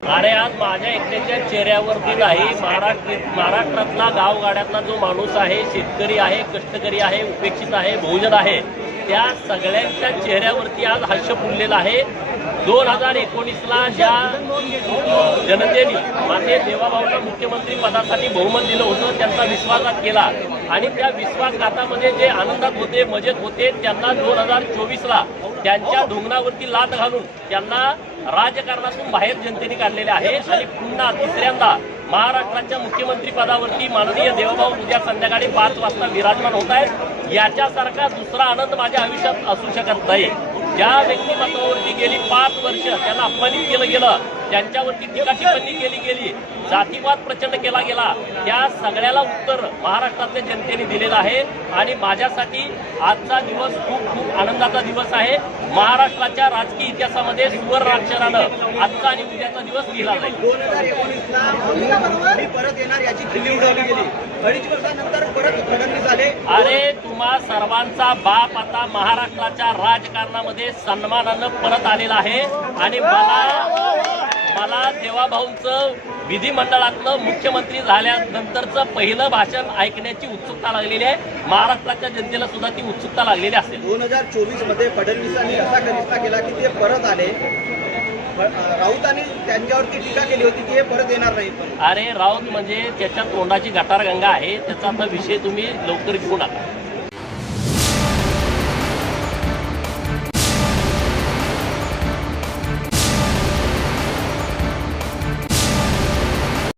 अरे आज माझ्या एकट्याच्या चेहऱ्यावरती नाही. महाराष्ट्र महाराष्ट्रातला गावगाड्यातला जो माणूस आहे शेतकरी आहे कष्टकरी आहे उपेक्षित आहे बहुजन आहे त्या सगळ्यांच्या चेहऱ्यावरती आज हर्ष फुललेला आहे. दोन हजार एकोणीसला ज्या जनतेने माझे देवाभाऊंना मुख्यमंत्री पदासाठी बहुमत दिलं होतं त्यांचा विश्वासात केला. आणि त्या विश्वासघातामध्ये जे आनंदात होते मजेत होते त्यांना दोन हजार चोवीसला त्यांच्या धोंगणावरती लात घालून त्यांना राजकारणातून बाहेर जनतेने काढलेले आहे. आणि पुन्हा तिसऱ्यांदा महाराष्ट्राच्या मुख्यमंत्री पदावरती माननीय देवभाऊ उद्या संध्याकाळी पाच वाजता विराजमान होत आहेत. याच्यासारखा दुसरा आनंद माझ्या आयुष्यात असू शकत नाही. ज्या व्यक्तिमत्वावरती गेली पाच वर्ष त्यांना अपमानित केलं गेलं त्यांच्यावरती टीका टिप्पणी केली गेली. जातीवाद प्रचंड केला गेला. त्या सगळ्याला उत्तर महाराष्ट्रातल्या जनतेने दिलेलं आहे. आणि माझ्यासाठी आजचा दिवस खूप खूप आनंदाचा दिवस आहे. महाराष्ट्राच्या राजकीय इतिहासामध्ये सुवर्ण अक्षरानं आजचा आणि उद्याचा दिवस लिहिला जाईल. दोन हजार एकोणीसला मी परत येणार याची खिल्ली उडवली गेली. अडीच वर्षानंतर परत फडणवीस आले. अरे तुम्हा सर्वांचा बाप आता महाराष्ट्राच्या राजकारणामध्ये सन्मानानं परत आलेला आहे. आणि मला मला देवाभाऊंचं विधिमंडळातलं मुख्यमंत्री झाल्यानंतरचं पहिलं भाषण ऐकण्याची उत्सुकता लागलेली आहे. महाराष्ट्राच्या जनतेला सुद्धा ती उत्सुकता लागलेली असेल. दोन हजार चोवीसमध्ये फडणवीसांनी असा करिश्मा केला की ते परत आले. राऊतांनी त्यांच्यावरती टीका केली होती की हे परत येणार नाही अरे राऊत म्हणजे त्याच्या तोंडाची गटारगंगा आहे. त्याचा विषय तुम्ही लवकर घेऊ नका